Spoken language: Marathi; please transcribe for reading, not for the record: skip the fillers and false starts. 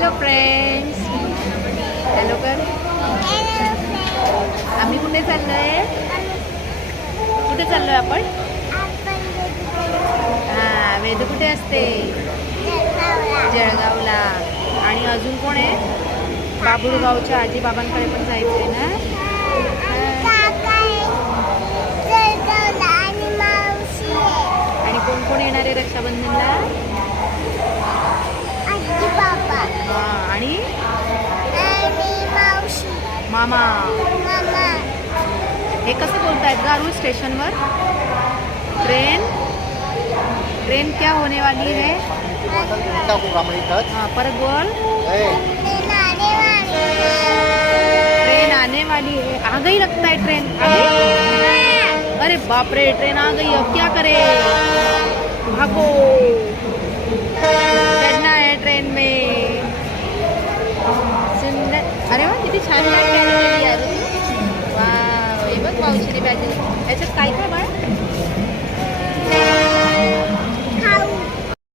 हॅलो फ्रेंड्स, हॅलो कर. आम्ही कुठे चाललोय? कुठे चाललोय आपण? हा, वेदू कुठे असते? जळगावला. आणि अजून कोण आहे? बाबुळगावच्या आजीबाबांकडे पण जायचंय ना. आणि कोण कोण येणार आहे रक्षाबंधनला? हा, आणि मामा. हे कसं बोलतायत गारू स्टेशनवर? ट्रेन ट्रेन क्या होने वाली है? हाँ, परत बोल. ट्रेन आने वाली है. आ गई लगता है ट्रेन. आ गई? अरे बाप रे, ट्रेन आ गई. अब क्या करे? भागो, चढ़ना है ट्रेन में. सुंदर. अरे वा, किती छान यार. वाव, हे बघ मावशीने बॅग. याच्यात काय काय बाळ?